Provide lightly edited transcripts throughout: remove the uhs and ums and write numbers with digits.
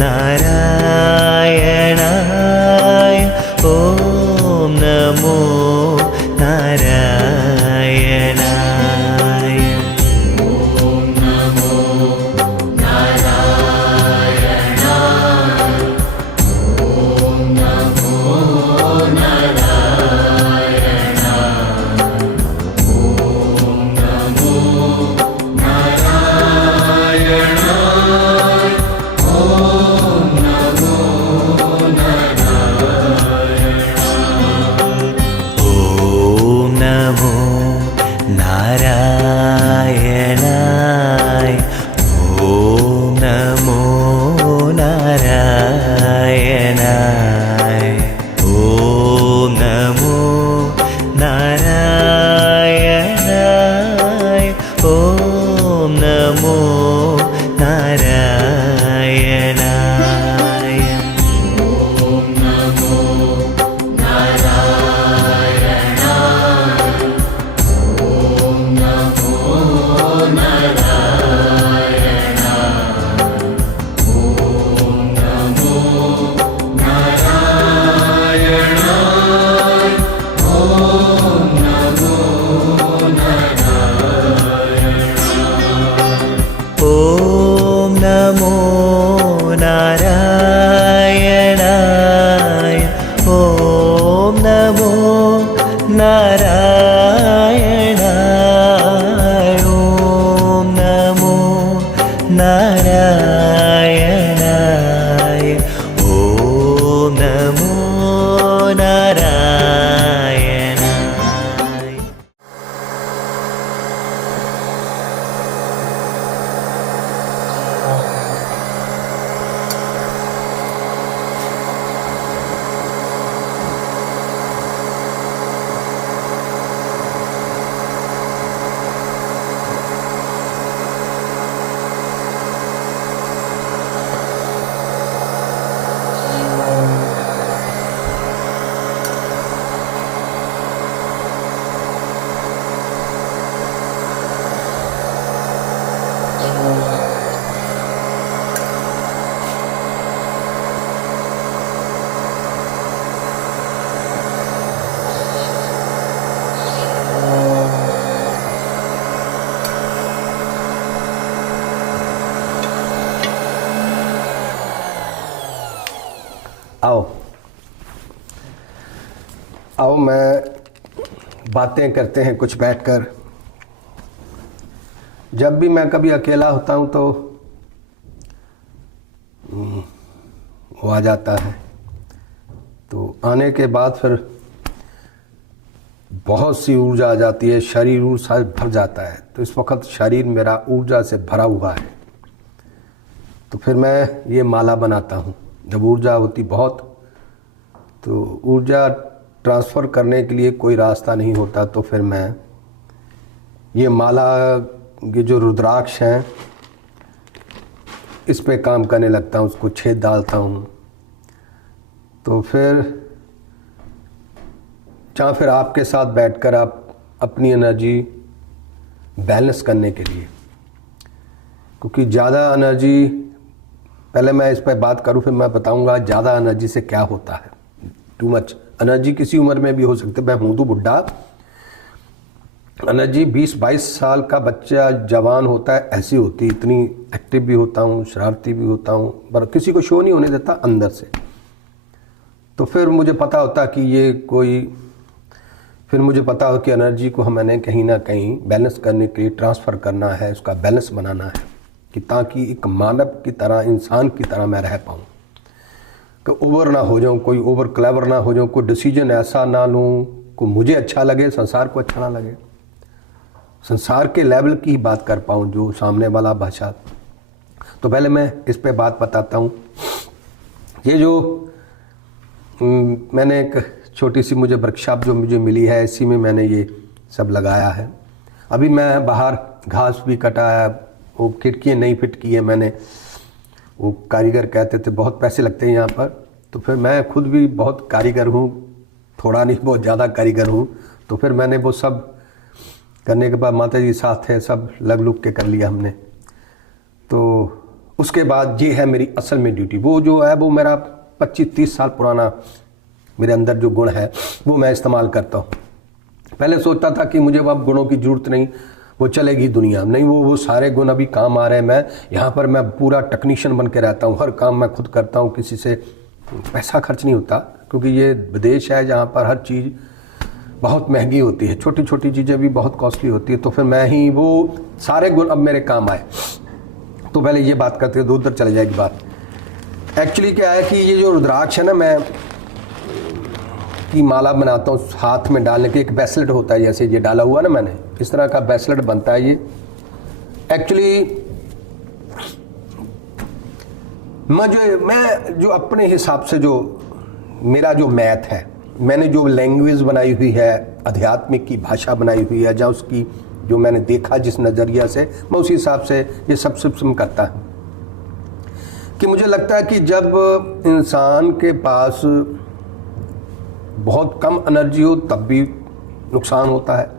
नारायणाय ॐ नमो नारायणाय। नारायणाय ॐ नमो नारायणाय ॐ नमो नारायणाय ॐ नमो नारायणाय। नारायणाय ॐ नमो नारायणाय। आओ मैं बातें करते हैं कुछ बैठकर। जब भी मैं कभी अकेला होता हूँ तो वो आ जाता है, तो आने के बाद फिर बहुत सी ऊर्जा आ जाती है, शरीर ऊर्जा से भर जाता है। तो इस वक्त शरीर मेरा ऊर्जा से भरा हुआ है, तो फिर मैं ये माला बनाता हूँ। जब ऊर्जा होती बहुत, तो ऊर्जा ट्रांसफ़र करने के लिए कोई रास्ता नहीं होता, तो फिर मैं ये माला के जो रुद्राक्ष हैं इस पे काम करने लगता हूँ, उसको छेद डालता हूँ। तो फिर आपके साथ बैठकर आप अपनी एनर्जी बैलेंस करने के लिए, क्योंकि ज़्यादा एनर्जी, पहले मैं इस पर बात करूँ फिर मैं बताऊँगा ज़्यादा एनर्जी से क्या होता है। टू मच एनर्जी किसी उम्र में भी हो सकती है। मैं हूँ तो बुढ़ा, एनर्जी 20-22 साल का बच्चा जवान होता है ऐसी होती, इतनी एक्टिव भी होता हूँ, शरारती भी होता हूँ, पर किसी को शो नहीं होने देता अंदर से। तो फिर मुझे पता होता कि फिर मुझे पता हो कि एनर्जी को मैंने कहीं ना कहीं बैलेंस करने के लिए ट्रांसफ़र करना है, उसका बैलेंस बनाना है, कि ताकि एक मानव की तरह, इंसान की तरह मैं रह पाऊँ, कि ओवर ना हो जाऊँ, कोई ओवर क्लेवर ना हो जाऊँ, कोई डिसीजन ऐसा ना लूँ को मुझे अच्छा लगे, संसार को अच्छा ना लगे, संसार के लेवल की बात कर पाऊँ जो सामने वाला भाषा। तो पहले मैं इस पे बात बताता हूँ। ये जो मैंने एक छोटी सी मुझे वर्कशॉप जो मुझे मिली है, इसी में मैंने ये सब लगाया है। अभी मैं बाहर घास भी कटाया, वो खिड़कियाँ नहीं फिट की है मैंने। वो कारीगर कहते थे बहुत पैसे लगते हैं यहाँ पर, तो फिर मैं खुद भी बहुत कारीगर हूँ, थोड़ा नहीं बहुत ज़्यादा कारीगर हूँ। तो फिर मैंने वो सब करने के बाद माता जी साथ है, सब लग लुग के कर लिया हमने। तो उसके बाद ये है मेरी असल में ड्यूटी। वो जो है वो मेरा 25-30 साल पुराना मेरे अंदर जो गुण है वो मैं इस्तेमाल करता हूँ। पहले सोचता था कि मुझे अब गुणों की ज़रूरत नहीं, वो चलेगी दुनिया नहीं, वो सारे गुण अभी काम आ रहे हैं। मैं यहाँ पर मैं पूरा टेक्नीशियन बन के रहता हूँ, हर काम मैं खुद करता हूँ, किसी से पैसा खर्च नहीं होता, क्योंकि ये विदेश है जहाँ पर हर चीज़ बहुत महंगी होती है, छोटी छोटी चीज़ें भी बहुत कॉस्टली होती है। तो फिर मैं ही वो सारे गुण अब मेरे काम आए। तो पहले ये बात करते हैं, उधर चले जाएगी बात। एक्चुअली क्या है कि ये जो रुद्राक्ष है ना, मैं की माला बनाता हूँ हाथ में डालने के, एक ब्रेसलेट होता है, जैसे ये डाला हुआ ना मैंने, इस तरह का ब्रेसलेट बनता है ये। एक्चुअली मैं जो अपने हिसाब से जो मेरा जो मैथ है, मैंने जो लैंग्वेज बनाई हुई है, आध्यात्मिक की भाषा बनाई हुई है, जहाँ उसकी जो मैंने देखा जिस नज़रिया से, मैं उसी हिसाब से ये सब सिस्टम करता है। कि मुझे लगता है कि जब इंसान के पास बहुत कम एनर्जी हो तब भी नुकसान होता है,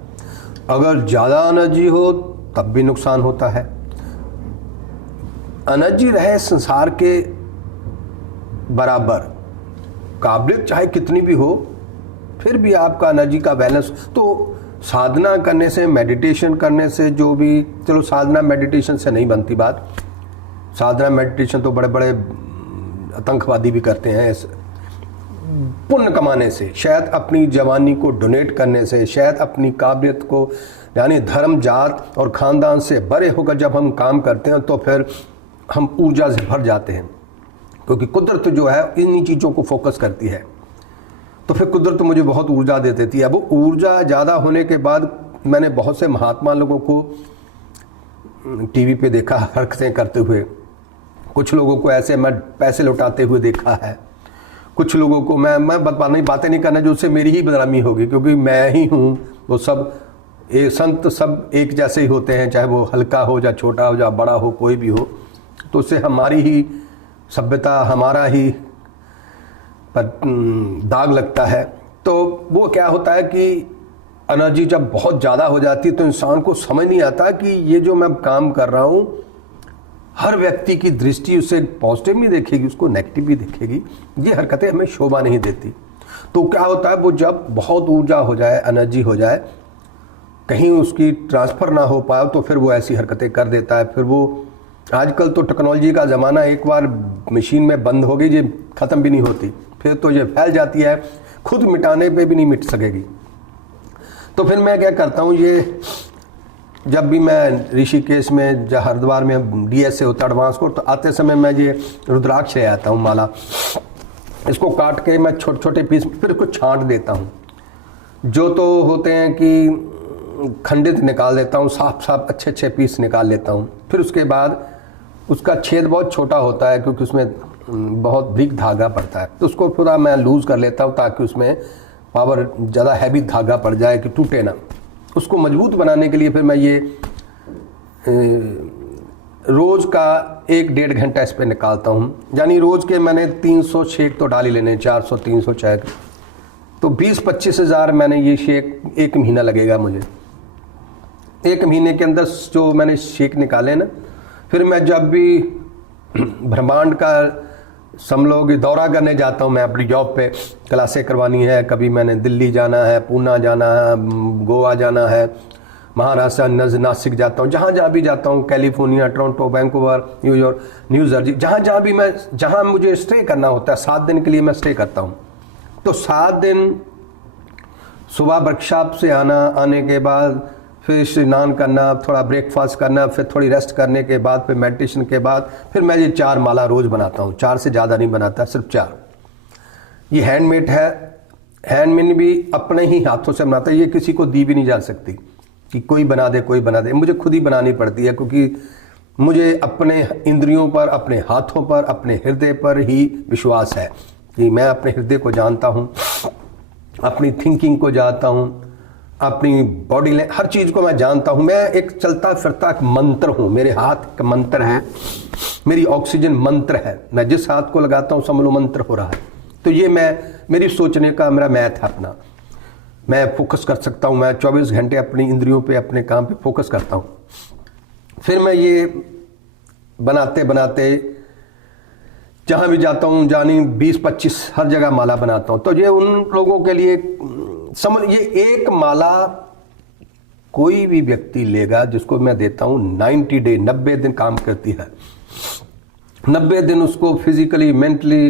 अगर ज़्यादा एनर्जी हो तब भी नुकसान होता है। एनर्जी रहे संसार के बराबर, काबिलियत चाहे कितनी भी हो, फिर भी आपका एनर्जी का बैलेंस। तो साधना करने से, मेडिटेशन करने से, जो भी, चलो साधना मेडिटेशन से नहीं बनती बात, साधना मेडिटेशन तो बड़े बड़े आतंकवादी भी करते हैं। पुण्य कमाने से, शायद अपनी जवानी को डोनेट करने से, शायद अपनी काबिलियत को, यानी धर्म, जात और ख़ानदान से बड़े होकर जब हम काम करते हैं तो फिर हम ऊर्जा से भर जाते हैं, क्योंकि कुदरत जो है इन्हीं चीज़ों को फोकस करती है। तो फिर कुदरत मुझे बहुत ऊर्जा दे देती है। अब ऊर्जा ज़्यादा होने के बाद मैंने बहुत से महात्मा लोगों को टीवी पे देखा हरकतें करते हुए, कुछ लोगों को ऐसे मैं पैसे लुटाते हुए देखा है, कुछ लोगों को मैं बातें नहीं करना जो उससे मेरी ही बदनामी होगी, क्योंकि मैं ही हूँ। वो सब संत सब एक जैसे ही होते हैं, चाहे वो हल्का हो या छोटा हो या बड़ा हो, कोई भी हो, तो उससे हमारी ही सभ्यता, हमारा ही पर दाग लगता है। तो वो क्या होता है कि एनर्जी जब बहुत ज़्यादा हो जाती है तो इंसान को समझ नहीं आता कि ये जो मैं काम कर रहा हूँ, हर व्यक्ति की दृष्टि उसे पॉजिटिव भी देखेगी, उसको नेगेटिव भी देखेगी। ये हरकतें हमें शोभा नहीं देती। तो क्या होता है, वो जब बहुत ऊर्जा हो जाए, एनर्जी हो जाए, कहीं उसकी ट्रांसफ़र ना हो पाए, तो फिर वो ऐसी हरकतें कर देता है। फिर वो, आजकल तो टेक्नोलॉजी का ज़माना, एक बार मशीन में बंद हो गई, ये ख़त्म भी नहीं होती, फिर तो ये फैल जाती है, खुद मिटाने पे भी नहीं मिट सकेगी। तो फिर मैं क्या करता हूँ, ये जब भी मैं ऋषिकेश में या हरिद्वार में डीएस से होता एडवांस कोर्स, तो आते समय मैं ये रुद्राक्ष ले आता हूँ माला, इसको काट के मैं छोटे छोटे पीस फिर इसको छांट देता हूँ। जो तो होते हैं कि खंडित निकाल देता हूँ, साफ साफ अच्छे अच्छे पीस निकाल लेता हूँ। फिर उसके बाद उसका छेद बहुत छोटा होता है, क्योंकि उसमें बहुत बारीक धागा पड़ता है, तो उसको पूरा मैं लूज़ कर लेता हूँ ताकि उसमें पावर ज़्यादा हैवी धागा पड़ जाए कि टूटे ना। उसको मजबूत बनाने के लिए फिर मैं ये रोज़ का 1-1.5 घंटा इस पर निकालता हूँ। यानी रोज़ के मैंने 300 शेक तो डाल ही लेने, 400-300 चाहे, तो 20-25 हज़ार मैंने ये शेक, 1 महीना लगेगा मुझे। 1 महीने के अंदर जो मैंने शेक निकाले ना, फिर मैं जब भी ब्रह्मांड का समलोग दौरा करने जाता हूँ, मैं अपनी जॉब पे क्लासें करवानी है, कभी मैंने दिल्ली जाना है, पूना जाना है, गोवा जाना है, महाराष्ट्र, नासिक जाता हूँ, जहाँ जहाँ भी जाता हूँ, California, Toronto, Vancouver, New York, new Jersey, जहाँ जहाँ भी मैं, जहाँ मुझे स्टे करना होता है, 7 दिन के लिए मैं स्टे करता हूँ। तो 7 दिन सुबह वर्कशॉप से आने के बाद फिर स्नान करना, थोड़ा ब्रेकफास्ट करना, फिर थोड़ी रेस्ट करने के बाद, फिर मेडिटेशन के बाद, फिर मैं ये 4 माला रोज़ बनाता हूँ। 4 से ज़्यादा नहीं बनाता, सिर्फ 4। ये हैंडमेड है, हैंडमेड भी अपने ही हाथों से बनाता है, ये किसी को दी भी नहीं जा सकती कि कोई बना दे, कोई बना दे, मुझे खुद ही बनानी पड़ती है, क्योंकि मुझे अपने इंद्रियों पर, अपने हाथों पर, अपने हृदय पर ही विश्वास है कि मैं अपने हृदय को जानता हूँ, अपनी थिंकिंग को जानता हूँ, अपनी बॉडी हर चीज़ को मैं जानता हूँ। मैं एक चलता फिरता एक मंत्र हूँ, मेरे हाथ का मंत्र है, मेरी ऑक्सीजन मंत्र है, मैं जिस हाथ को लगाता हूँ समलो मंत्र हो रहा है। तो ये मेरी सोचने का मेरा मैथ है अपना, मैं फोकस कर सकता हूँ, मैं 24 घंटे अपनी इंद्रियों पे, अपने काम पे फोकस करता हूँ। फिर मैं ये बनाते बनाते जहाँ भी जाता हूँ जानी 20-25 हर जगह माला बनाता हूँ। तो ये उन लोगों के लिए समझ, ये एक माला कोई भी व्यक्ति लेगा जिसको मैं देता हूँ 90 डे, 90 दिन काम करती है। 90 दिन उसको फिजिकली, मेंटली,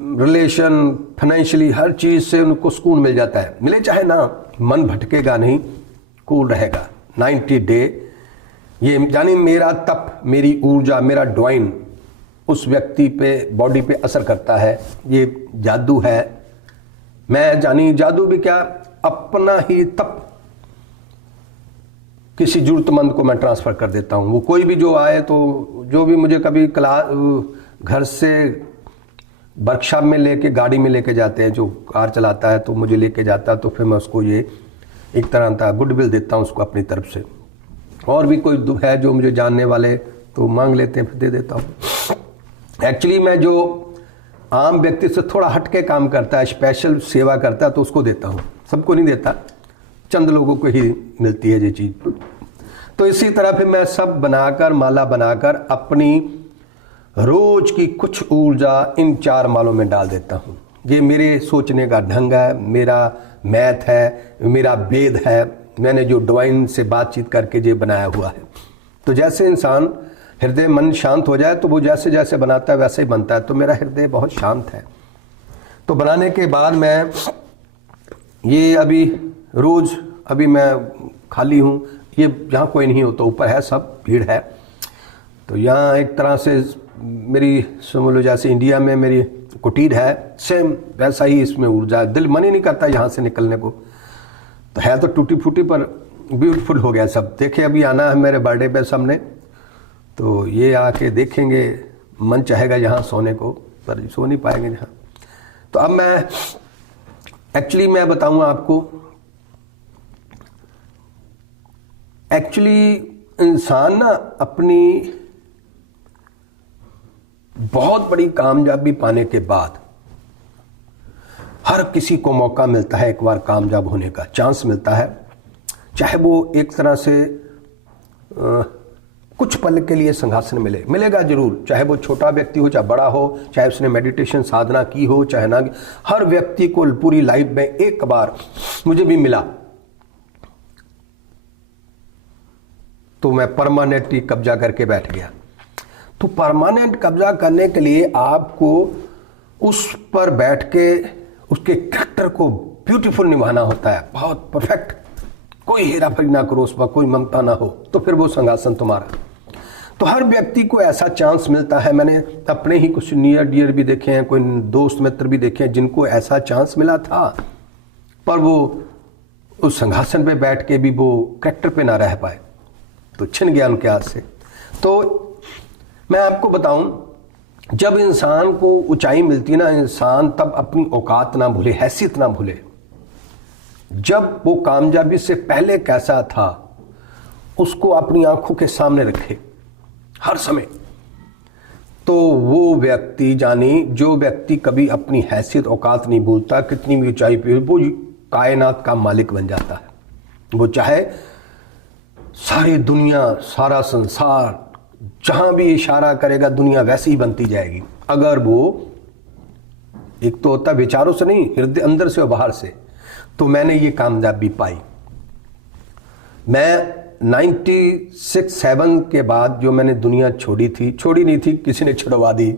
रिलेशन, फाइनेंशियली हर चीज से उनको सुकून मिल जाता है। मिले चाहे ना, मन भटकेगा नहीं, कूल रहेगा। 90 डे ये यानी मेरा तप, मेरी ऊर्जा, मेरा डिवाइन उस व्यक्ति पे, बॉडी पे असर करता है। ये जादू है। मैं जानी जादू भी क्या, अपना ही तप किसी जरूरतमंद को मैं ट्रांसफर कर देता हूँ। वो कोई भी जो आए, तो जो भी मुझे कभी घर से वर्कशॉप में लेके, गाड़ी में लेके जाते हैं, जो कार चलाता है तो मुझे लेके जाता है, तो फिर मैं उसको ये एक तरह का गुडविल देता हूँ उसको अपनी तरफ से। और भी कोई है जो मुझे जानने वाले तो मांग लेते हैं, फिर दे देता हूँ। एक्चुअली मैं जो आम व्यक्ति से थोड़ा हटके काम करता है, स्पेशल सेवा करता है, तो उसको देता हूँ, सबको नहीं देता, चंद लोगों को ही मिलती है ये चीज़। तो इसी तरह फिर मैं सब बनाकर, माला बनाकर अपनी रोज की कुछ ऊर्जा इन 4 मालों में डाल देता हूँ। ये मेरे सोचने का ढंग है, मेरा मैथ है, मेरा वेद है, मैंने जो डिवाइन से बातचीत करके ये बनाया हुआ है। तो जैसे इंसान हृदय मन शांत हो जाए तो वो जैसे जैसे बनाता है वैसे ही बनता है। तो मेरा हृदय बहुत शांत है। तो बनाने के बाद मैं ये अभी रोज, अभी मैं खाली हूँ, ये यहाँ कोई नहीं हो, तो ऊपर है सब भीड़ है। तो यहाँ एक तरह से मेरी समझ लो जैसे इंडिया में मेरी कुटीर है, सेम वैसा ही इसमें ऊर्जा। दिल मन ही नहीं करता यहाँ से निकलने को। तो है तो टूटी फूटी पर ब्यूटीफुल हो गया सब। देखे अभी आना है मेरे बर्थडे पे सबने, तो ये आके देखेंगे। मन चाहेगा यहाँ सोने को, पर सो नहीं पाएंगे यहाँ। तो अब मैं एक्चुअली मैं बताऊंगा आपको, एक्चुअली इंसान ना अपनी बहुत बड़ी कामयाबी पाने के बाद हर किसी को मौका मिलता है, एक बार कामयाब होने का चांस मिलता है। चाहे वो एक तरह से कुछ पल के लिए सिंहासन मिलेगा जरूर, चाहे वो छोटा व्यक्ति हो चाहे बड़ा हो, चाहे उसने मेडिटेशन साधना की हो चाहे ना। हर व्यक्ति को पूरी लाइफ में एक बार, मुझे भी मिला, तो मैं परमानेंटली कब्जा करके बैठ गया। तो परमानेंट कब्जा करने के लिए आपको उस पर बैठ के उसके कैरेक्टर को ब्यूटीफुल निभाना होता है, बहुत परफेक्ट, कोई हेरा फेरी ना करो, उस पर कोई ममता ना हो, तो फिर वो सिंहासन तुम्हारा। तो हर व्यक्ति को ऐसा चांस मिलता है। मैंने अपने ही कुछ नियर डियर भी देखे हैं, कोई दोस्त मित्र भी देखे हैं जिनको ऐसा चांस मिला था, पर वो उस सिंहासन पे बैठ के भी वो कैरेक्टर पे ना रह पाए, तो छिन गया उनके हाथ से। तो मैं आपको बताऊं, जब इंसान को ऊंचाई मिलती है ना, इंसान तब अपनी औकात ना भूले, हैसियत ना भूले। जब वो कामयाबी से पहले कैसा था उसको अपनी आंखों के सामने रखे हर समय, तो वो व्यक्ति, जानी जो व्यक्ति कभी अपनी हैसियत औकात नहीं भूलता, कितनी भी ऊंचाई पे वो कायनात का मालिक बन जाता है। वो चाहे सारी दुनिया, सारा संसार, जहां भी इशारा करेगा दुनिया वैसे ही बनती जाएगी, अगर वो एक तो होता विचारों से नहीं, हृदय अंदर से और बाहर से। तो मैंने ये कामयाबी पाई। मैं 96-7 के बाद जो मैंने दुनिया छोड़ी नहीं थी, किसी ने छुड़वा दी,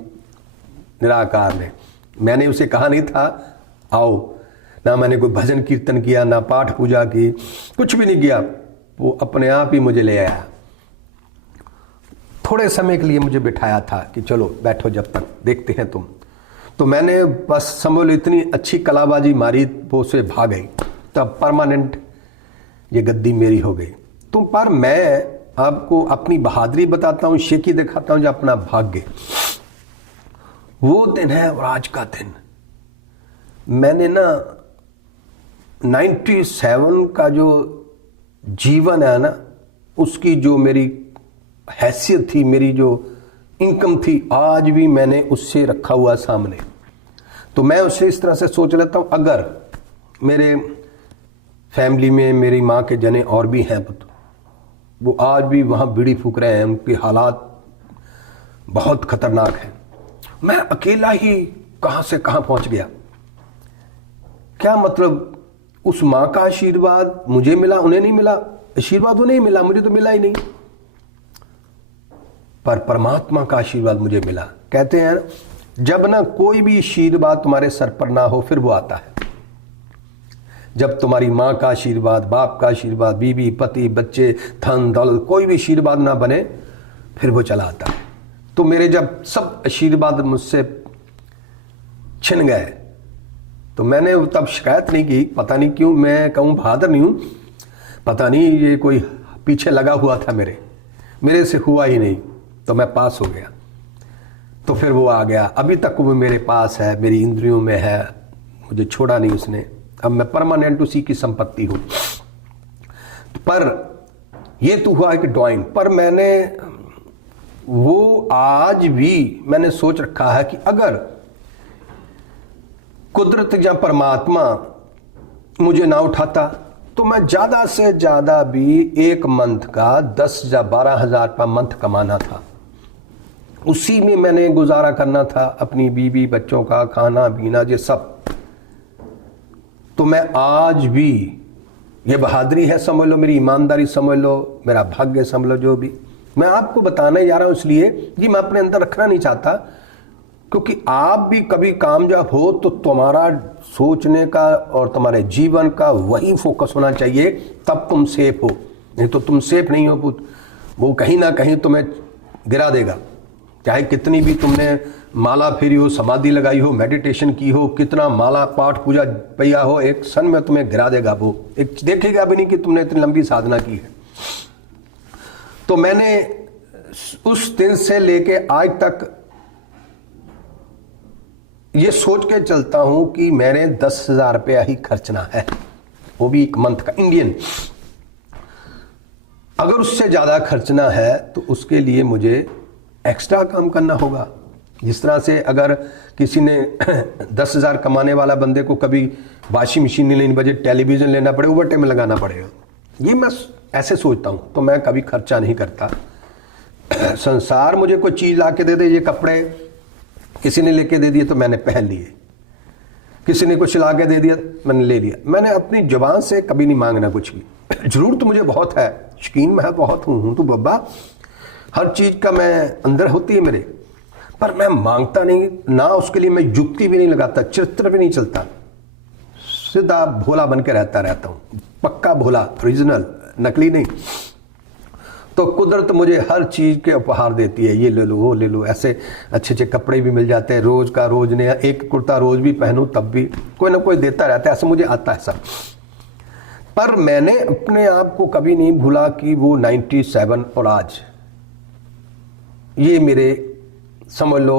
निराकार ने। मैंने उसे कहा नहीं था आओ, ना मैंने कोई भजन कीर्तन किया, ना पाठ पूजा की, कुछ भी नहीं किया। वो अपने आप ही मुझे ले आया। थोड़े समय के लिए मुझे बिठाया था कि चलो बैठो, जब तक देखते हैं तुम। तो मैंने बस समझ लो इतनी अच्छी कलाबाजी मारी, वो से भाग गई, तब परमानेंट ये गद्दी मेरी हो गई। तो पर मैं आपको अपनी बहादुरी बताता हूँ, शेखी दिखाता हूँ, जो अपना भाग्य। वो दिन है और आज का दिन, मैंने ना 97 का जो जीवन है ना, उसकी जो मेरी हैसियत थी, मेरी जो इनकम थी, आज भी मैंने उससे रखा हुआ सामने। तो मैं उससे इस तरह से सोच लेता हूँ, अगर मेरे फैमिली में मेरी माँ के जने और भी हैं, वो आज भी वहाँ बीड़ी फूक रहे हैं, उनके हालात बहुत खतरनाक है। मैं अकेला ही कहां से कहां पहुंच गया। क्या मतलब, उस मां का आशीर्वाद मुझे मिला, उन्हें नहीं मिला, आशीर्वाद उन्हें मिला, मुझे तो मिला ही नहीं, पर परमात्मा का आशीर्वाद मुझे मिला। कहते हैं जब ना कोई भी आशीर्वाद तुम्हारे सर पर ना हो फिर वो आता है। जब तुम्हारी मां का आशीर्वाद, बाप का आशीर्वाद, बीवी, पति, बच्चे, धन दौलत, कोई भी आशीर्वाद ना बने फिर वो चला आता है। तो मेरे जब सब आशीर्वाद मुझसे छिन गए तो मैंने तब शिकायत नहीं की। पता नहीं क्यों, मैं कहूँ बहादुर नहीं हूँ, पता नहीं ये कोई पीछे लगा हुआ था, मेरे से हुआ ही नहीं, तो मैं पास हो गया। तो फिर वो आ गया, अभी तक वो मेरे पास है, मेरी इंद्रियों में है, मुझे छोड़ा नहीं उसने। अब मैं परमानेंट उसी की संपत्ति हूँ। पर ये तो हुआ कि ड्राइंग पर मैंने वो आज भी मैंने सोच रखा है कि अगर कुदरत या परमात्मा मुझे ना उठाता तो मैं ज्यादा से ज्यादा भी एक मंथ का 10 या 12 हजार रुपया मंथ कमाना था। उसी में मैंने गुजारा करना था, अपनी बीवी बच्चों का खाना पीना ये सब। तो मैं आज भी, ये बहादुरी है समझ लो, मेरी ईमानदारी समझ लो, मेरा भाग्य समझ लो, जो भी मैं आपको बताने जा रहा हूं इसलिए कि मैं अपने अंदर रखना नहीं चाहता, क्योंकि आप भी कभी कामयाब हो तो तुम्हारा सोचने का और तुम्हारे जीवन का वही फोकस होना चाहिए, तब तुम सेफ हो। नहीं तो तुम सेफ नहीं हो, वो कहीं ना कहीं तुम्हें गिरा देगा। चाहे कितनी भी तुमने माला फेरी हो, समाधि लगाई हो, मेडिटेशन की हो, कितना माला पाठ पूजा पैया हो, एक क्षण में तुम्हें गिरा देगा। वो एक देखेगा भी नहीं कि तुमने इतनी लंबी साधना की है। तो मैंने उस दिन से लेके आज तक ये सोच के चलता हूं कि मैंने 10,000 रुपया ही खर्चना है, वो भी एक मंथ का इंडियन। अगर उससे ज्यादा खर्चना है तो उसके लिए मुझे एक्स्ट्रा काम करना होगा। जिस तरह से अगर किसी ने 10,000 कमाने वाला बंदे को कभी वॉशिंग मशीन नहीं लेनी पड़े, टेलीविजन लेना पड़े, ओवर टाइम लगाना पड़ेगा, ये मैं ऐसे सोचता हूं। तो मैं कभी खर्चा नहीं करता। संसार मुझे कोई चीज ला के दे दे, ये कपड़े किसी ने लेके दे दिए तो मैंने पहन लिए, किसी ने कुछ ला के दे दिया मैंने ले लिया। मैंने अपनी जुबान से कभी नहीं मांगना कुछ भी। जरूरत तो मुझे बहुत है, शौकीन मैं बहुत हूं तो बब्बा, हर चीज का मैं अंदर होती है मेरे, पर मैं मांगता नहीं ना, उसके लिए मैं युक्ति भी नहीं लगाता, चरित्र भी नहीं चलता, सीधा भोला बन के रहता हूं, पक्का भोला, ओरिजिनल, नकली नहीं। तो कुदरत मुझे हर चीज के उपहार देती है, ये ले लो वो ले लो, ऐसे अच्छे अच्छे कपड़े भी मिल जाते हैं, रोज का रोज नया, एक कुर्ता रोज भी पहनूं तब भी कोई ना कोई देता रहता है, ऐसे मुझे आता है सब। पर मैंने अपने आप को कभी नहीं भूला कि वो 97 और आज ये मेरे, समझ लो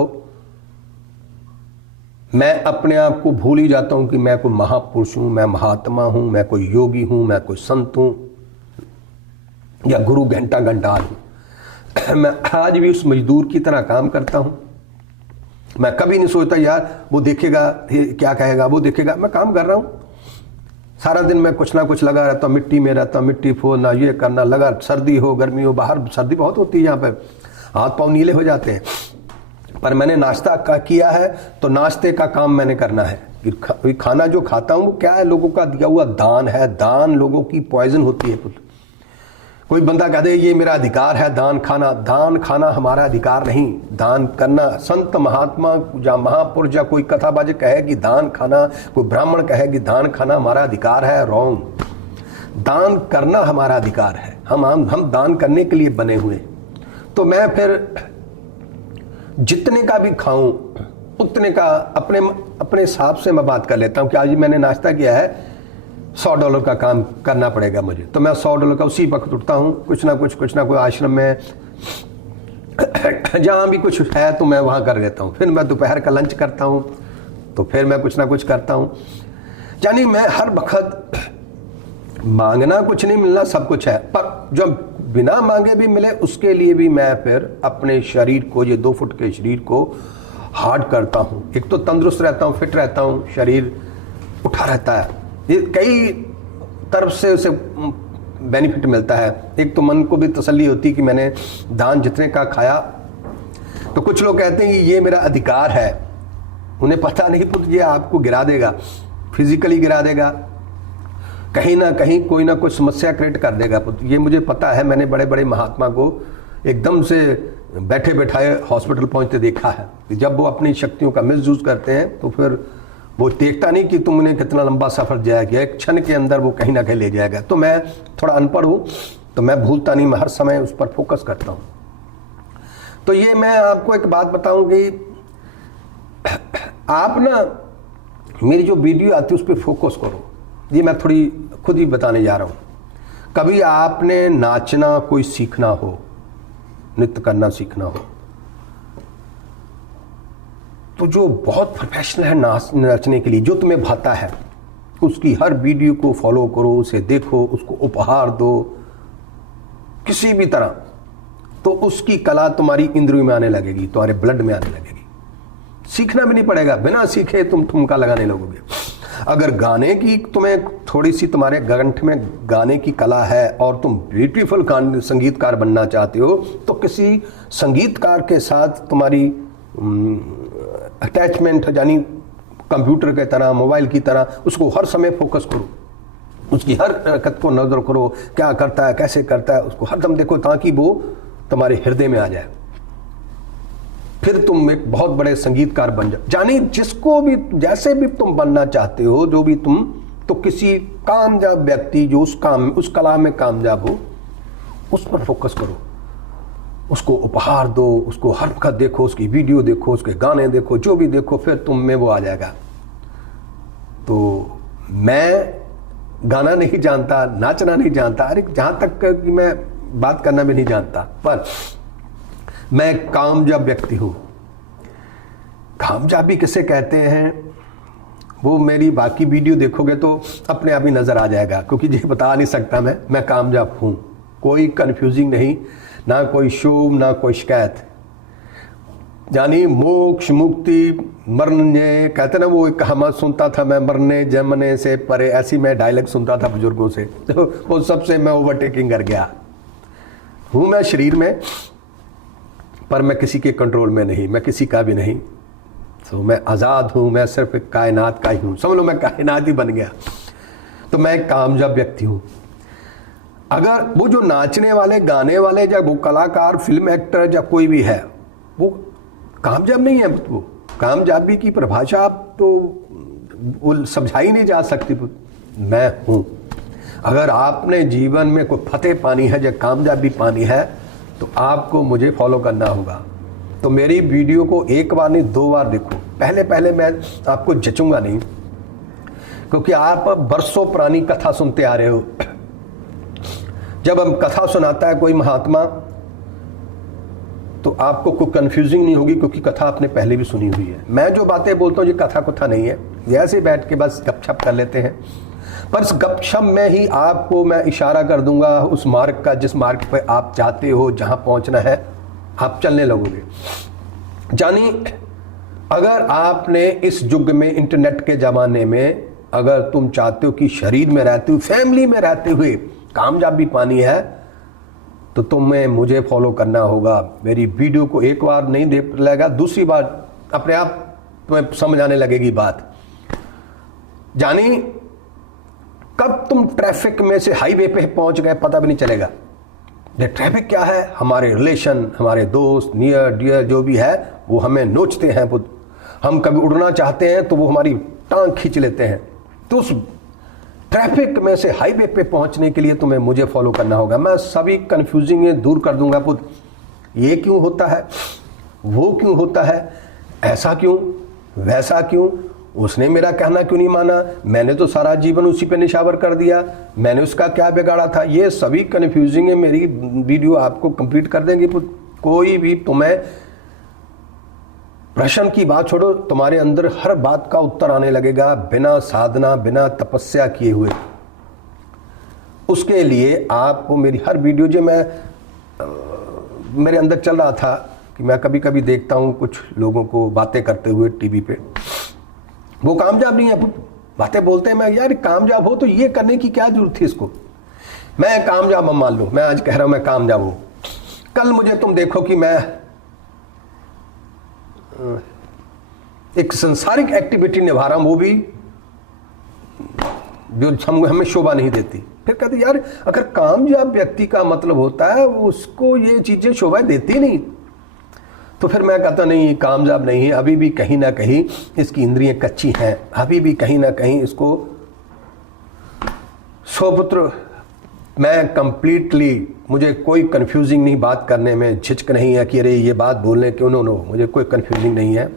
मैं अपने आप को भूल ही जाता हूं कि मैं कोई महापुरुष हूं, मैं महात्मा हूं, मैं कोई योगी हूं, मैं कोई संत हूं या गुरु घंटा घंटाल हूं। मैं आज भी उस मजदूर की तरह काम करता हूं। मैं कभी नहीं सोचता यार वो देखेगा क्या कहेगा, वो देखेगा। मैं काम कर रहा हूं, सारा दिन मैं कुछ ना कुछ लगा रहता हूं, मिट्टी में रहता हूं, मिट्टी फोड़ना, ये करना, लगा, सर्दी हो गर्मी हो, बाहर सर्दी बहुत होती है, यहाँ पे हाथ पांव नीले हो जाते हैं। पर मैंने नाश्ता किया है तो नाश्ते का काम मैंने करना है कि खाना जो खाता हूं वो क्या है, लोगों का दिया हुआ दान है। दान लोगों की पॉइजन होती है। कोई बंदा कह दे ये मेरा अधिकार है दान खाना, दान खाना हमारा अधिकार नहीं। दान करना, संत महात्मा या महापुरुष या कोई कथाबाज कहे कि दान खाना, कोई ब्राह्मण कहे कि दान खाना हमारा अधिकार है, रॉन्ग। दान करना हमारा अधिकार है, हम दान करने के लिए बने हुए। तो मैं फिर जितने का भी खाऊं उतने का अपने हिसाब से मैं बात कर लेता हूं कि आज मैंने नाश्ता किया है, $100 का काम करना पड़ेगा मुझे, तो मैं $100 का उसी वक्त उठता हूँ, कुछ ना कोई आश्रम में जहाँ भी कुछ है तो मैं वहाँ कर लेता हूँ। फिर मैं दोपहर का लंच करता हूँ तो फिर मैं कुछ ना कुछ करता हूँ। यानी मैं हर वक्त, मांगना कुछ नहीं, मिलना सब कुछ है, पर जो बिना मांगे भी मिले उसके लिए भी मैं फिर अपने शरीर को, ये 2 फुट के शरीर को हार्ड करता हूँ। एक तो तंदुरुस्त रहता हूँ, फिट रहता हूँ, शरीर उठा रहता है। ये कई तरफ से उसे बेनिफिट मिलता है। एक तो मन को भी तसल्ली होती कि मैंने दान जितने का खाया, तो कुछ लोग कहते हैं कि ये मेरा अधिकार है, उन्हें पता नहीं पुत्र ये आपको गिरा देगा, फिजिकली गिरा देगा, कहीं ना कहीं कोई ना कोई समस्या क्रिएट कर देगा पुत्र। ये मुझे पता है, मैंने बड़े बड़े महात्मा को एकदम से बैठे बैठाए हॉस्पिटल पहुंचते देखा है कि जब वो अपनी शक्तियों का मिसयूज करते हैं तो फिर वो देखता नहीं कि तुमने कितना लंबा सफर जाएगा, एक क्षण के अंदर वो कहीं ना कहीं ले जाएगा। तो मैं थोड़ा अनपढ़ हूँ तो मैं भूलता नहीं, मैं हर समय उस पर फोकस करता हूँ। तो ये मैं आपको एक बात बताऊं कि आप ना मेरी जो वीडियो आती है उस पर फोकस करो। ये मैं थोड़ी खुद ही बताने जा रहा हूँ। कभी आपने नाचना कोई सीखना हो, नृत्य करना सीखना हो, तो जो बहुत प्रोफेशनल है नाचने के लिए, जो तुम्हें भाता है, उसकी हर वीडियो को फॉलो करो, उसे देखो, उसको उपहार दो किसी भी तरह, तो उसकी कला तुम्हारी इंद्रियों में आने लगेगी, तुम्हारे ब्लड में आने लगेगी। सीखना भी नहीं पड़ेगा, बिना सीखे तुम ठुमका लगाने लगोगे। अगर गाने की तुम्हें थोड़ी सी तुम्हारे कंठ में गाने की कला है और तुम ब्यूटीफुल संगीतकार बनना चाहते हो, तो किसी संगीतकार के साथ तुम्हारी अटैचमेंट, यानी कंप्यूटर की तरह, मोबाइल की तरह, उसको हर समय फोकस करो, उसकी हर हरकत को नजर करो, क्या करता है, कैसे करता है, उसको हरदम देखो ताकि वो तुम्हारे हृदय में आ जाए। फिर तुम एक बहुत बड़े संगीतकार बन जाओ। जानी जिसको भी जैसे भी तुम बनना चाहते हो, जो भी तुम, तो किसी कामयाब व्यक्ति जो उस कला में कामयाब हो, उस पर फोकस करो, उसको उपहार दो, उसको हर वक्त देखो, उसकी वीडियो देखो, उसके गाने देखो, जो भी देखो, फिर तुम में वो आ जाएगा। तो मैं गाना नहीं जानता, नाचना नहीं जानता, अरे जहाँ तक कि मैं बात करना भी नहीं जानता, पर मैं कामयाब व्यक्ति हूँ। कामयाबी किसे कहते हैं वो मेरी बाकी वीडियो देखोगे तो अपने आप ही नज़र आ जाएगा, क्योंकि ये बता नहीं सकता मैं कामयाब हूँ। कोई कन्फ्यूजिंग नहीं, ना कोई शोभ, ना कोई शिकायत। यानी मोक्ष, मुक्ति, मरने, कहते ना, वो एक कहावत सुनता था मैं, मरने जमने से परे, ऐसी मैं डायलॉग सुनता था बुजुर्गों से, तो वो सबसे मैं ओवरटेकिंग कर गया हूँ। मैं शरीर में, पर मैं किसी के कंट्रोल में नहीं, मैं किसी का भी नहीं। तो मैं आज़ाद हूँ, मैं सिर्फ एक कायनात का ही हूँ, समझ लो मैं कायनात ही बन गया। तो मैं एक कामयाब व्यक्ति हूँ। अगर वो जो नाचने वाले, गाने वाले, या वो कलाकार, फिल्म एक्टर, या कोई भी है, वो कामयाब नहीं है। वो कामयाबी की परिभाषा आप तो वो समझाई नहीं जा सकती। मैं हूँ। अगर आपने जीवन में कोई फतेह पानी है या कामयाबी पानी है, तो आपको मुझे फॉलो करना होगा। तो मेरी वीडियो को एक बार नहीं 2 बार देखो। पहले मैं आपको जचूंगा नहीं, क्योंकि आप बरसों पुरानी कथा सुनते आ रहे हो। जब हम कथा सुनाता है कोई महात्मा, तो आपको कोई कंफ्यूजिंग नहीं होगी, क्योंकि कथा आपने पहले भी सुनी हुई है। मैं जो बातें बोलता हूँ ये कथा नहीं है, ऐसे बैठ के बस गपशप कर लेते हैं। पर इस गपशप में ही आपको मैं इशारा कर दूंगा उस मार्ग का, जिस मार्ग पर आप चाहते हो, जहां पहुंचना है, आप चलने लगोगे। जानी अगर आपने इस युग में, इंटरनेट के ज़माने में, अगर तुम चाहते हो कि शरीर में रहते हुए, फैमिली में रहते हुए कामयाबी पानी है, तो तुम्हें मुझे फॉलो करना होगा। मेरी वीडियो को एक बार नहीं देख लेगा, दूसरी बार अपने आप तुम्हें समझ आने लगेगी बात। जानी कब तुम ट्रैफिक में से हाईवे पे पहुंच गए पता भी नहीं चलेगा। ये ट्रैफिक क्या है? हमारे रिलेशन, हमारे दोस्त, नियर डियर जो भी है, वो हमें नोचते हैं। हम कभी उड़ना चाहते हैं तो वो हमारी टांग खींच लेते हैं। तो उस ट्रैफिक में से हाईवे पे पहुंचने के लिए तुम्हें मुझे फॉलो करना होगा। मैं सभी कंफ्यूजिंग दूर कर दूंगा। ये क्यों होता है, वो क्यों होता है, ऐसा क्यों, वैसा क्यों, उसने मेरा कहना क्यों नहीं माना, मैंने तो सारा जीवन उसी पे निशावर कर दिया, मैंने उसका क्या बिगाड़ा था। ये सभी कंफ्यूजिंग मेरी वीडियो आपको कंप्लीट कर देंगे। कोई भी तुम्हें प्रश्न की बात छोड़ो, तुम्हारे अंदर हर बात का उत्तर आने लगेगा, बिना साधना, बिना तपस्या किए हुए। उसके लिए आपको मेरी हर वीडियो, जो मैं मेरे अंदर चल रहा था कि मैं कभी कभी देखता हूँ कुछ लोगों को बातें करते हुए टीवी पे, वो कामयाब नहीं है, बातें बोलते हैं। मैं यार कामयाब हो तो ये करने की क्या जरूरत थी इसको। मैं कामयाब, मान लो मैं आज कह रहा हूं मैं कामयाब हूं, कल मुझे तुम देखो कि मैं एक संसारिक एक्टिविटी निभा रहा हूं, वो भी जो हमें शोभा नहीं देती। फिर कहते यार अगर कामयाब व्यक्ति का मतलब होता है उसको ये चीजें शोभा देती नहीं, तो फिर मैं कहता नहीं कामयाब नहीं है, अभी भी कहीं ना कहीं इसकी इंद्रियां कच्ची हैं, अभी भी कहीं ना कहीं इसको सौपुत्र। मैं कंप्लीटली, मुझे कोई कंफ्यूजिंग नहीं, बात करने में झिझक नहीं है कि अरे ये बात बोलने क्यों, नो, मुझे कोई कंफ्यूजिंग नहीं है।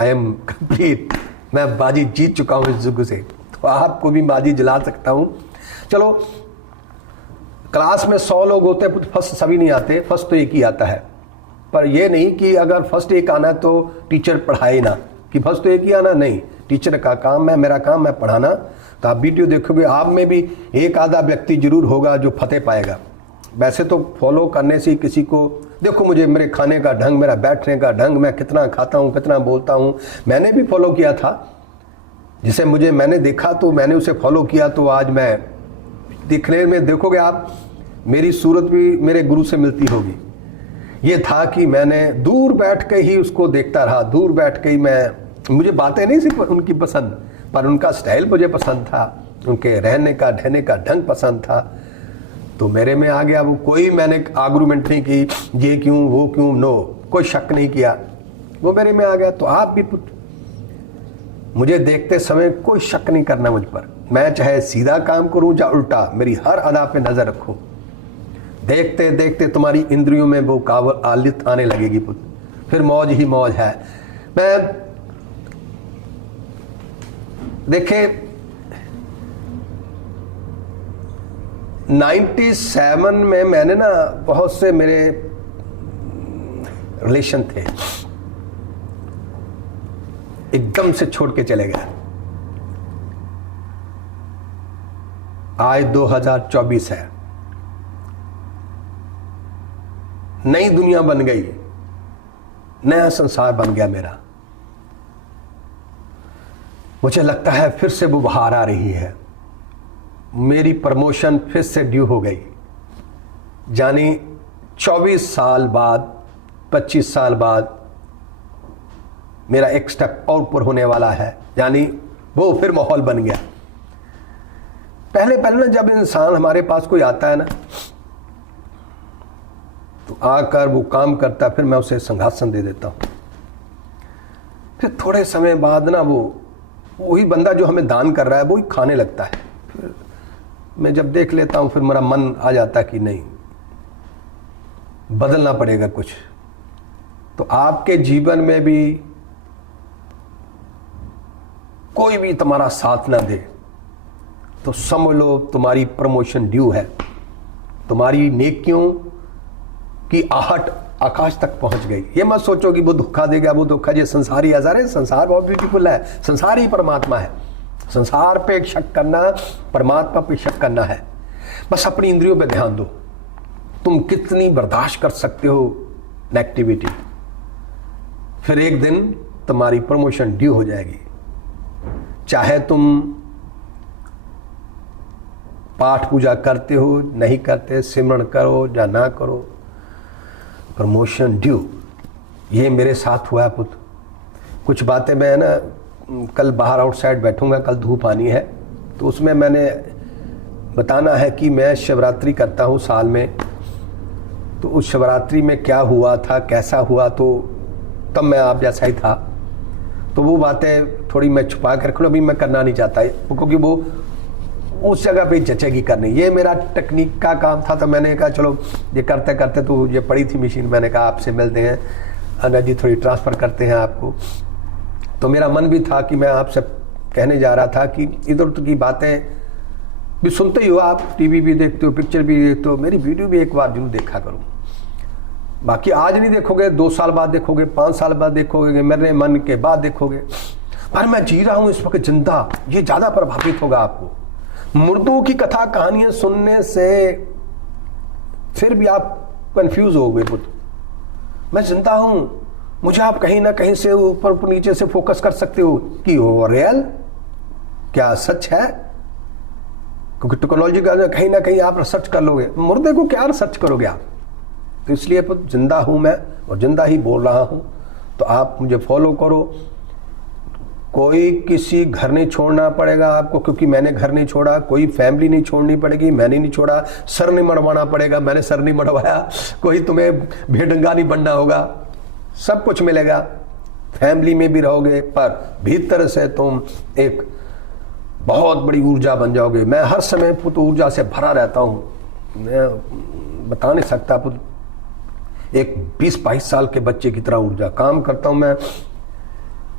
आई एम कंप्लीट, मैं बाजी जीत चुका हूँ इस युग से, तो आपको भी बाजी जिला सकता हूँ। चलो क्लास में 100 लोग होते हैं, फर्स्ट सभी नहीं आते, फर्स्ट तो एक ही आता है। पर ये नहीं कि अगर फर्स्ट एक आना तो टीचर पढ़ाए ना, कि फर्स्ट तो एक ही आना, नहीं, टीचर का काम है, मेरा काम है पढ़ाना। तो आप वीडियो देखोगे, आप में भी एक आधा व्यक्ति जरूर होगा जो फतेह पाएगा। वैसे तो फॉलो करने से किसी को, देखो मुझे मेरे खाने का ढंग, मेरा बैठने का ढंग, मैं कितना खाता हूँ, कितना बोलता हूँ, मैंने भी फॉलो किया था। जिसे मैंने देखा तो मैंने उसे फॉलो किया, तो आज मैं दिखने में देखोगे आप, मेरी सूरत भी मेरे गुरु से मिलती होगी। ये था कि मैंने दूर बैठ के ही उसको देखता रहा, दूर बैठ के ही मुझे बातें नहीं सिर्फ उनकी पसंद, पर उनका स्टाइल मुझे पसंद था, उनके रहने का ढहने का ढंग पसंद था, तो मेरे में आ गया वो। कोई मैंने आर्गुमेंट नहीं की ये क्यों वो क्यों, नो, कोई शक नहीं किया, वो मेरे में आ गया। तो आप भी मुझे देखते समय कोई शक नहीं करना मुझ पर, मैं चाहे सीधा काम करूं या उल्टा, मेरी हर अदा पे नजर रखो। देखते देखते तुम्हारी इंद्रियों में वो आलित आने लगेगी पुत्र, फिर मौज ही मौज है। मैं देखे 97 में मैंने ना, बहुत से मेरे रिलेशन थे, एकदम से छोड़ के चले गए। आज 2024 है, नई दुनिया बन गई, नया संसार बन गया मेरा। मुझे लगता है फिर से वो बाहर आ रही है, मेरी प्रमोशन फिर से ड्यू हो गई, यानी 24 साल बाद, 25 साल बाद मेरा एक स्टेप और ऊपर होने वाला है, यानी वो फिर माहौल बन गया। पहले ना जब इंसान हमारे पास कोई आता है ना, तो आकर वो काम करता है, फिर मैं उसे सिंहासन दे देता हूँ। फिर थोड़े समय बाद ना वही बंदा जो हमें दान कर रहा है वो ही खाने लगता है। फिर मैं जब देख लेता हूँ, फिर मेरा मन आ जाता है कि नहीं, बदलना पड़ेगा कुछ। तो आपके जीवन में भी कोई भी तुम्हारा साथ ना दे तो समझ लो तुम्हारी प्रमोशन ड्यू है, तुम्हारी नेकियों की आहट आकाश तक पहुंच गई। ये मत सोचो कि वो धोखा देगा, वो धोखा, ये संसारी आजार है, संसार बहुत ब्यूटीफुल है, संसार ही परमात्मा है। संसार पे शक करना, परमात्मा पे शक करना है। बस अपनी इंद्रियों पे ध्यान दो, तुम कितनी बर्दाश्त कर सकते हो नेगेटिविटी, फिर एक दिन तुम्हारी प्रमोशन ड्यू हो जाएगी। चाहे तुम पाठ पूजा करते हो नहीं करते, सिमरण करो या ना करो, प्रमोशन ड्यू। ये मेरे साथ हुआ है पुत्र। कुछ बातें मैं ना, कल बाहर आउटसाइड बैठूंगा, कल धूप आनी है, तो उसमें मैंने बताना है कि मैं शिवरात्रि करता हूँ साल में, तो उस शिवरात्रि में क्या हुआ था, कैसा हुआ, तो तब मैं आप जैसा ही था। तो वो बातें थोड़ी मैं छुपा कर रख लूँ, अभी मैं करना नहीं चाहता, क्योंकि वो उस जगह पे जचेगी करनी। ये मेरा टेक्निक का काम था, तो मैंने कहा चलो ये करते करते, तो ये पड़ी थी मशीन, मैंने कहा आपसे मिलते हैं, एनर्जी थोड़ी ट्रांसफ़र करते हैं आपको। तो मेरा मन भी था कि मैं आपसे कहने जा रहा था कि इधर उधर की बातें भी सुनते ही हो आप, टीवी भी देखते हो, पिक्चर भी देखते हो, मेरी वीडियो भी एक बार जरूर देखा करो। बाकी आज नहीं देखोगे, 2 साल बाद देखोगे, 5 साल बाद देखोगे, मेरे मन के बाद देखोगे। पर मैं जी रहा हूँ इस वक्त जिंदा, ये ज़्यादा प्रभावित होगा आपको। मुर्दों की कथा कहानियां सुनने से फिर भी आप कंफ्यूज हो गए पुत्र। मैं जिंदा हूं, मुझे आप कहीं ना कहीं से ऊपर नीचे से फोकस कर सकते हो कि वो रियल क्या सच है, क्योंकि टेक्नोलॉजी का कहीं ना कहीं आप रिसर्च कर लोगे, मुर्दे को क्या रिसर्च करोगे आप। तो इसलिए जिंदा हूं मैं और जिंदा ही बोल रहा हूं। तो आप मुझे फॉलो करो। कोई किसी घर नहीं छोड़ना पड़ेगा आपको, क्योंकि मैंने घर नहीं छोड़ा। कोई फैमिली नहीं छोड़नी पड़ेगी, मैंने नहीं छोड़ा। सर नहीं मड़वाना पड़ेगा, मैंने सर नहीं मड़वाया। कोई तुम्हें भेड़ंगा नहीं बनना होगा, सब कुछ मिलेगा। फैमिली में भी रहोगे पर भीतर से तुम एक बहुत बड़ी ऊर्जा बन जाओगे। मैं हर समय पुत्र ऊर्जा से भरा रहता हूँ, मैं बता नहीं सकता। पुत्र एक 20-22 साल के बच्चे की तरह ऊर्जा काम करता हूँ मैं।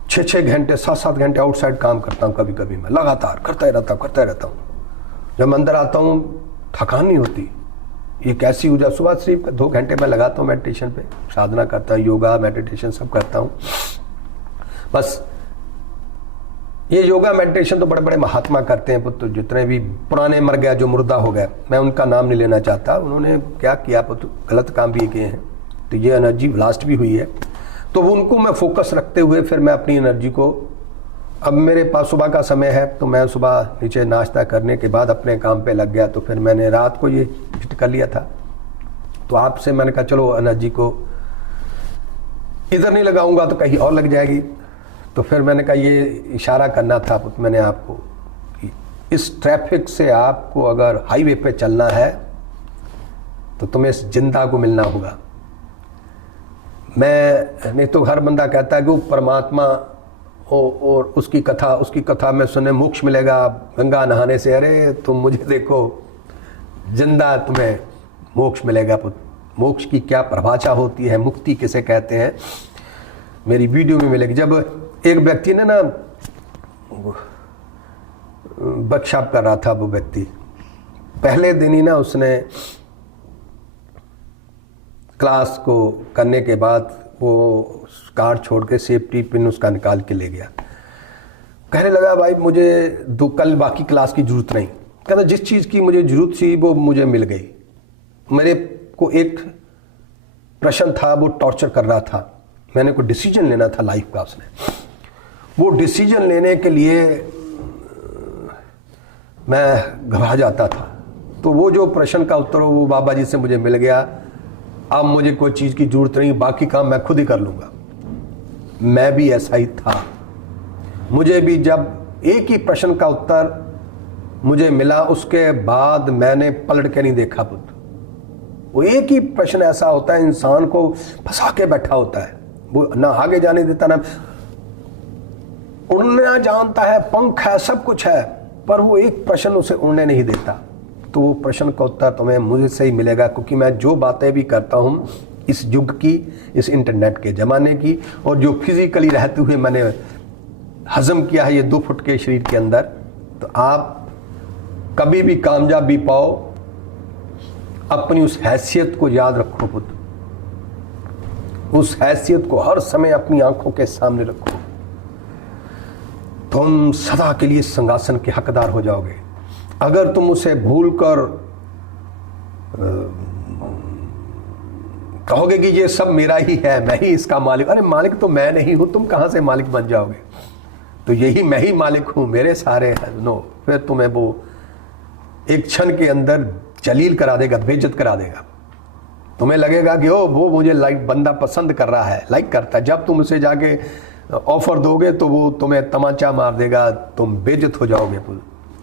6-6 घंटे 7-7 घंटे आउटसाइड काम करता हूँ, कभी कभी मैं लगातार करता ही रहता हूँ। जब मैं अंदर आता हूँ थकान नहीं होती। ये कैसी ऊर्जा, सुबह सिर्फ 2 घंटे मैं लगाता हूँ मेडिटेशन पे, साधना करता हूँ, योगा मेडिटेशन सब करता हूँ। बस ये योगा मेडिटेशन तो बड़े बड़े महात्मा करते हैं पुत्र, जितने भी पुराने मर गया जो मुर्दा हो गया, मैं उनका नाम नहीं लेना चाहता। उन्होंने क्या किया पुत्र, गलत काम भी किए हैं, तो ये एनर्जी ब्लास्ट भी हुई है। तो उनको मैं फोकस रखते हुए फिर मैं अपनी एनर्जी को, अब मेरे पास सुबह का समय है तो मैं सुबह नीचे नाश्ता करने के बाद अपने काम पे लग गया। तो फिर मैंने रात को ये फिट कर लिया था। तो आपसे मैंने कहा चलो एनर्जी को इधर नहीं लगाऊंगा तो कहीं और लग जाएगी। तो फिर मैंने कहा ये इशारा करना था मैंने आपको कि इस ट्रैफिक से आपको अगर हाईवे पे चलना है तो तुम्हें इस जिंदा को मिलना होगा। मैं नहीं तो हर बंदा कहता है कि वो परमात्मा और उसकी कथा में सुने मोक्ष मिलेगा गंगा नहाने से। अरे तुम मुझे देखो, जिंदा तुम्हें मोक्ष मिलेगा। मोक्ष की क्या परिभाषा होती है, मुक्ति किसे कहते हैं, मेरी वीडियो में मिलेगी। जब एक व्यक्ति ने ना वर्कशॉप कर रहा था, वो व्यक्ति पहले दिन ही ना उसने क्लास को करने के बाद वो कार छोड़ के सेफ्टी पिन उसका निकाल के ले गया। कहने लगा भाई मुझे कल बाकी क्लास की जरूरत नहीं। कहता जिस चीज़ की मुझे जरूरत थी वो मुझे मिल गई। मेरे को एक प्रश्न था, वो टॉर्चर कर रहा था। मैंने कोई डिसीजन लेना था लाइफ का। उसने वो डिसीजन लेने के लिए मैं घबरा जाता था। तो वो जो प्रश्न का उत्तर वो बाबा जी से मुझे मिल गया। अब मुझे कोई चीज़ की जरूरत नहीं, बाकी काम मैं खुद ही कर लूँगा। मैं भी ऐसा ही था। मुझे भी जब एक ही प्रश्न का उत्तर मुझे मिला, उसके बाद मैंने पलट के नहीं देखा पुत्र। वो एक ही प्रश्न ऐसा होता है, इंसान को फंसा के बैठा होता है। वो ना आगे जाने देता, ना उड़ना जानता है, पंख है, सब कुछ है, पर वो एक प्रश्न उसे उड़ने नहीं देता। तो वो प्रश्न का उत्तर तुम्हें मुझे से ही मिलेगा, क्योंकि मैं जो बातें भी करता हूँ इस युग की, इस इंटरनेट के ज़माने की, और जो फिजिकली रहते हुए मैंने हजम किया है ये 2 फुट के शरीर के अंदर। तो आप कभी भी कामयाब भी पाओ, अपनी उस हैसियत को याद रखो पुत्र। उस हैसियत को हर समय अपनी आंखों के सामने रखो। तुम सदा के लिए सिंहासन के हकदार हो जाओगे। अगर तुम उसे भूलकर कहोगे कि ये सब मेरा ही है, मैं ही इसका मालिक, अरे मालिक तो मैं नहीं हूं, तुम कहां से मालिक बन जाओगे। तो यही मैं ही मालिक हूं, मेरे सारे नो, फिर तुम्हें वो एक क्षण के अंदर जलील करा देगा, बेइज्जत करा देगा। तुम्हें लगेगा कि ओ वो मुझे लाइक बंदा पसंद कर रहा है, लाइक करता है। जब तुम उसे जाके ऑफर दोगे तो वो तुम्हें तमाचा मार देगा, तुम बेइज्जत हो जाओगे,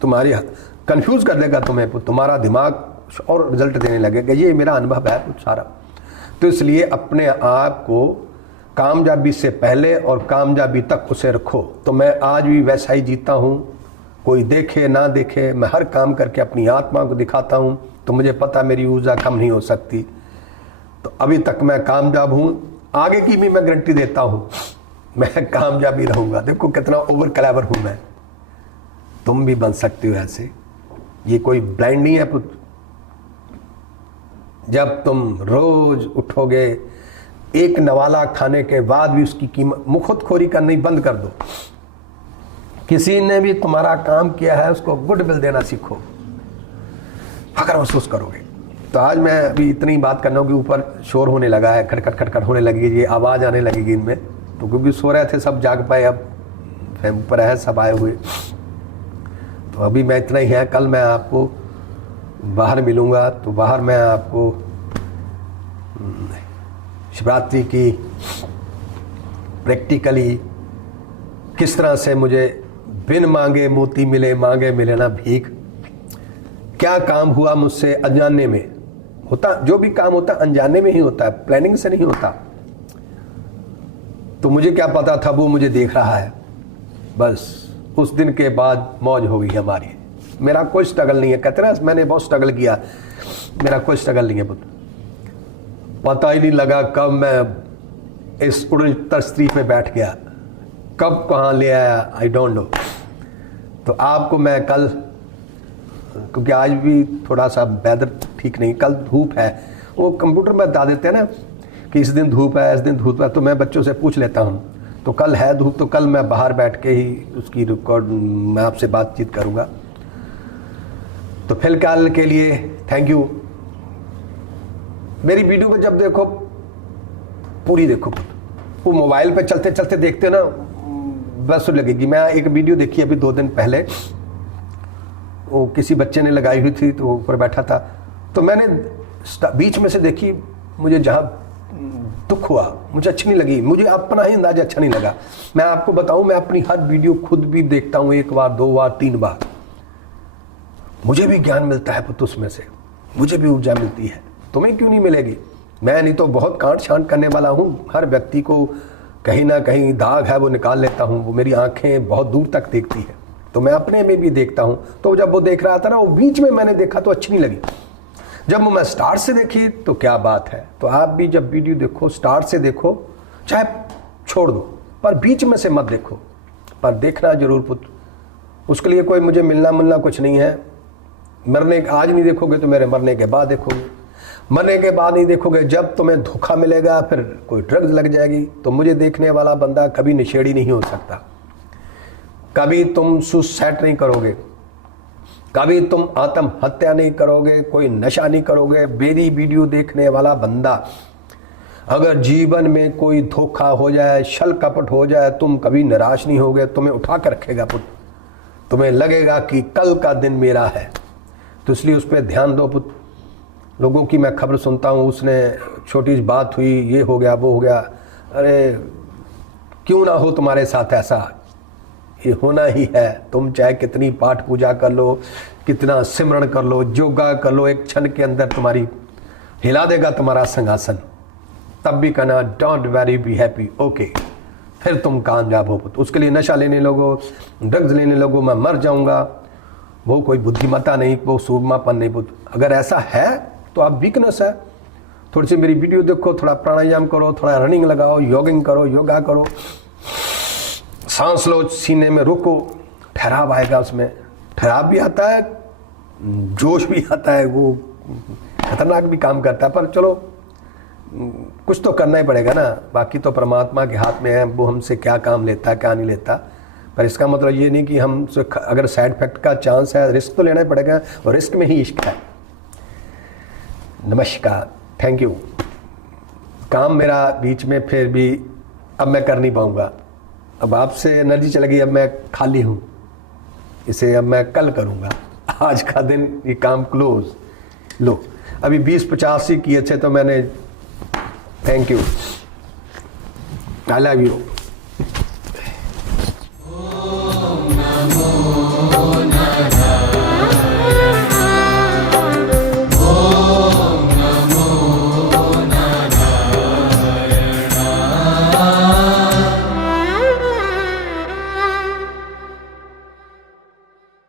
तुम्हारी कंफ्यूज कर देगा तुम्हें, तुम्हारा दिमाग और रिजल्ट देने लगेगा। ये मेरा अनुभव है कुछ सारा। तो इसलिए अपने आप को कामयाबी से पहले और कामयाबी तक उसे रखो। तो मैं आज भी वैसा ही जीता हूँ, कोई देखे ना देखे, मैं हर काम करके अपनी आत्मा को दिखाता हूँ। तो मुझे पता मेरी ऊर्जा कम नहीं हो सकती। तो अभी तक मैं कामयाब हूँ, आगे की भी मैं गारंटी देता हूँ मैं कामयाब ही रहूँगा। देखो कितना ओवर क्लेवर हूँ मैं। तुम भी बन सकते हो ऐसे, ये कोई ब्लाइंड नहीं है पुत्र। जब तुम रोज उठोगे, एक नवाला खाने के बाद भी उसकी कीमत, मुखतखोरी करनी बंद कर दो। किसी ने भी तुम्हारा काम किया है उसको गुड विल देना सीखो, फख्र महसूस करोगे। तो आज मैं अभी इतनी बात करना हूँ कि ऊपर शोर होने लगा है, खटखट खटखट होने लगेगी, ये आवाज़ आने लगेगी इनमें। तो क्योंकि सो रहे थे सब, जाग पाए, अब ऊपर है सब आए हुए। तो अभी मैं इतना ही है। कल मैं आपको बाहर मिलूँगा, तो बाहर मैं आपको शिवरात्रि की प्रैक्टिकली किस तरह से मुझे बिन मांगे मोती मिले, मांगे मिले ना भीख। क्या काम हुआ मुझसे अनजाने में होता, जो भी काम होता अनजाने में ही होता है, प्लानिंग से नहीं होता। तो मुझे क्या पता था वो मुझे देख रहा है। बस उस दिन के बाद मौज हो गई हमारी। मेरा कोई स्ट्रगल नहीं है, कहते ना मैंने बहुत स्ट्रगल किया, मेरा कोई स्ट्रगल नहीं है पुत्र। पता ही नहीं लगा कब मैं इस उड़न स्त्री पे बैठ गया, कब कहाँ ले आया, आई डोंट नो। तो आपको मैं कल, क्योंकि आज भी थोड़ा सा वेदर ठीक नहीं, कल धूप है, वो कंप्यूटर में बता देते हैं ना कि इस दिन धूप है, इस दिन धूप है, तो मैं बच्चों से पूछ लेता हूँ। तो कल है धूप, तो कल मैं बाहर बैठ के ही उसकी रिकॉर्ड मैं आपसे बातचीत करूँगा। तो फिलहाल के लिए थैंक यू। मेरी वीडियो को जब देखो पूरी देखो, वो मोबाइल पे चलते चलते देखते ना बस लगेगी। मैं एक वीडियो देखी अभी 2 दिन पहले, वो किसी बच्चे ने लगाई हुई थी, तो वो ऊपर बैठा था, तो मैंने बीच में से देखी, मुझे जहाँ दुख हुआ, मुझे अच्छी नहीं लगी, मुझे अपना ही अंदाजा अच्छा नहीं लगा। मैं आपको बताऊं, मैं अपनी हर वीडियो खुद भी देखता हूं, 1 बार 2 बार 3 बार, मुझे भी ज्ञान मिलता है पुत्र उसमें से, मुझे भी ऊर्जा मिलती है। तुम्हें क्यों नहीं मिलेगी? मैं नहीं तो बहुत कांट छांट करने वाला हूँ, हर व्यक्ति को कहीं ना कहीं दाग है वो निकाल लेता हूँ। वो मेरी आंखें बहुत दूर तक देखती है, तो मैं अपने में भी देखता हूँ। तो जब वो देख रहा था ना, वो बीच में मैंने देखा तो अच्छी नहीं लगी, जब मैं स्टार्ट से देखी तो क्या बात है। तो आप भी जब वीडियो देखो स्टार्ट से देखो, चाहे छोड़ दो, पर बीच में से मत देखो, पर देखना जरूर पुत्र। उसके लिए कोई मुझे मिलना कुछ नहीं है। मरने आज नहीं देखोगे तो मेरे मरने के बाद देखोगे, मरने के बाद नहीं देखोगे, जब तुम्हें धोखा मिलेगा, फिर कोई ड्रग्स लग जाएगी, तो मुझे देखने वाला बंदा कभी नशेड़ी नहीं हो सकता। कभी तुम सुसाइड नहीं करोगे, कभी तुम आत्महत्या नहीं करोगे, कोई नशा नहीं करोगे। मेरी वीडियो देखने वाला बंदा अगर जीवन में कोई धोखा हो जाए, छल कपट हो जाए, तुम कभी निराश नहीं होगे, तुम्हें उठा कर रखेगा पुत्र। तुम्हें लगेगा कि कल का दिन मेरा है, तो इसलिए उस पर ध्यान दो पुत्र। लोगों की मैं खबर सुनता हूँ, उसने छोटी सी बात हुई, ये हो गया वो हो गया, अरे क्यों ना हो तुम्हारे साथ ऐसा, ये होना ही है। तुम चाहे कितनी पाठ पूजा कर लो, कितना सिमरण कर लो, योगा कर लो, एक क्षण के अंदर तुम्हारी हिला देगा तुम्हारा सिंहासन। तब भी कहना don't worry, be happy, okay, फिर तुम कामयाब हो। उसके लिए नशा लेने लोगो, ड्रग्स लेने लोगो, मैं मर जाऊंगा, वो कोई बुद्धिमत्ता नहीं, वो सूरमापन नहीं पुत्र। अगर ऐसा है तो आप वीकनेस है। थोड़ी सी मेरी वीडियो देखो, थोड़ा प्राणायाम करो, थोड़ा रनिंग लगाओ, योगिंग करो, योगा करो, सांस लो, सीने में रोको, ठहराव आएगा। उसमें ठहराव भी आता है, जोश भी आता है, वो खतरनाक भी काम करता है, पर चलो कुछ तो करना ही पड़ेगा ना। बाकी तो परमात्मा के हाथ में है, वो हमसे क्या काम लेता है क्या नहीं लेता। पर इसका मतलब ये नहीं कि हम अगर साइड इफेक्ट का चांस है, रिस्क तो लेना ही पड़ेगा, और रिस्क में ही इश्क है। नमस्कार, थैंक यू। काम मेरा बीच में फिर भी अब मैं कर नहीं पाऊंगा, अब आपसे एनर्जी चल गई, अब मैं खाली हूँ, इसे अब मैं कल करूँगा। आज का दिन ये काम क्लोज। लो अभी 20-50 ही किए थे तो मैंने, thank you, I love you.